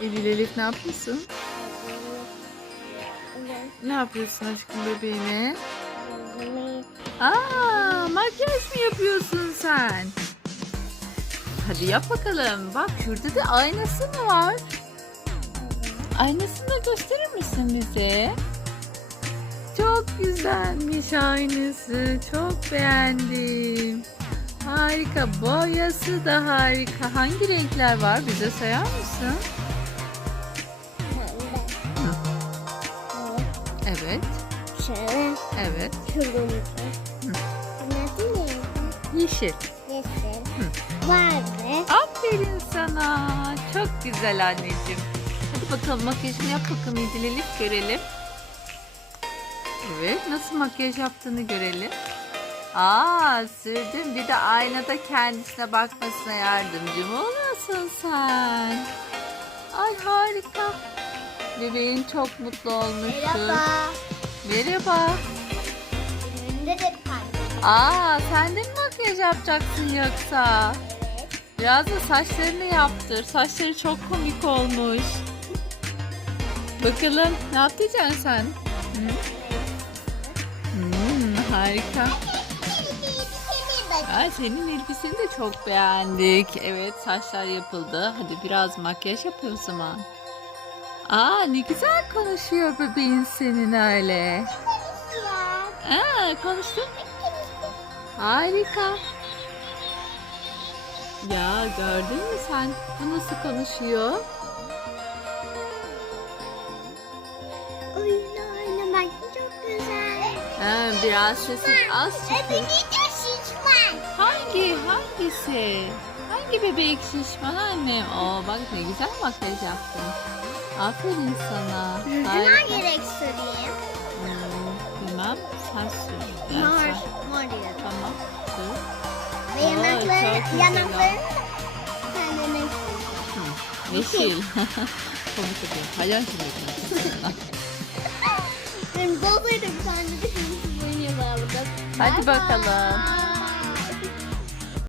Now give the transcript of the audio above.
Eylül Elif ne yapıyorsun? Ne yapıyorsun aşkım bebeğine? Aa, makyaj mı yapıyorsun sen? Hadi yap bakalım. Bak şurada da aynası mı var? Aynasını da gösterir misin bize? Çok güzelmiş aynası. Çok beğendim. Harika. Boyası da harika. Hangi renkler var? Bize sayar mısın? Evet. Şöyle, Evet. kırmızı. Hı. Nasıl neydi? Yeşil. Yeşil. Mavi. Aferin sana. Çok güzel anneciğim. Hadi bakalım makyajını yap bakalım Elif görelim. Evet nasıl makyaj yaptığını görelim. Aa sürdün bir de aynada kendisine bakmasına yardımcı mı oluyorsun sen? Ay harika. Bebeğin çok mutlu olmuştur. Merhaba. Merhaba. Önünde de kalp. Aa sen de mi makyaj yapacaksın yoksa? Evet. Biraz da saçlarını yaptır. Saçları çok komik olmuş. Bakalım ne yapacaksın sen? Hı? Hmm, harika. Ay, senin elbiseni de çok beğendik. Evet saçlar yapıldı. Hadi biraz makyaj yap o zaman. Aa ne güzel konuşuyor bebeğin senin öyle. Aa konuştun. Harika. Ya gördün mü sen? Bu nasıl konuşuyor? Oyun oynamak çok güzel. Ha, biraz sesi az çıkıyor. Hangisi? Hangi bebek şişman annem? Oo bak ne güzel makyaj yaptın. Aferin sana. Rujuna Harika. gerek süreyim. Hmm, bilmem. Sen sür. Mor. Mor diyorum. Tamam. Sür. Ve çok yanakları, güzel yanakları kendine Hı, Yeşil. Komik yapıyor. Hayal kırıklığı. Benim doluydu bir tane de. Hadi bakalım.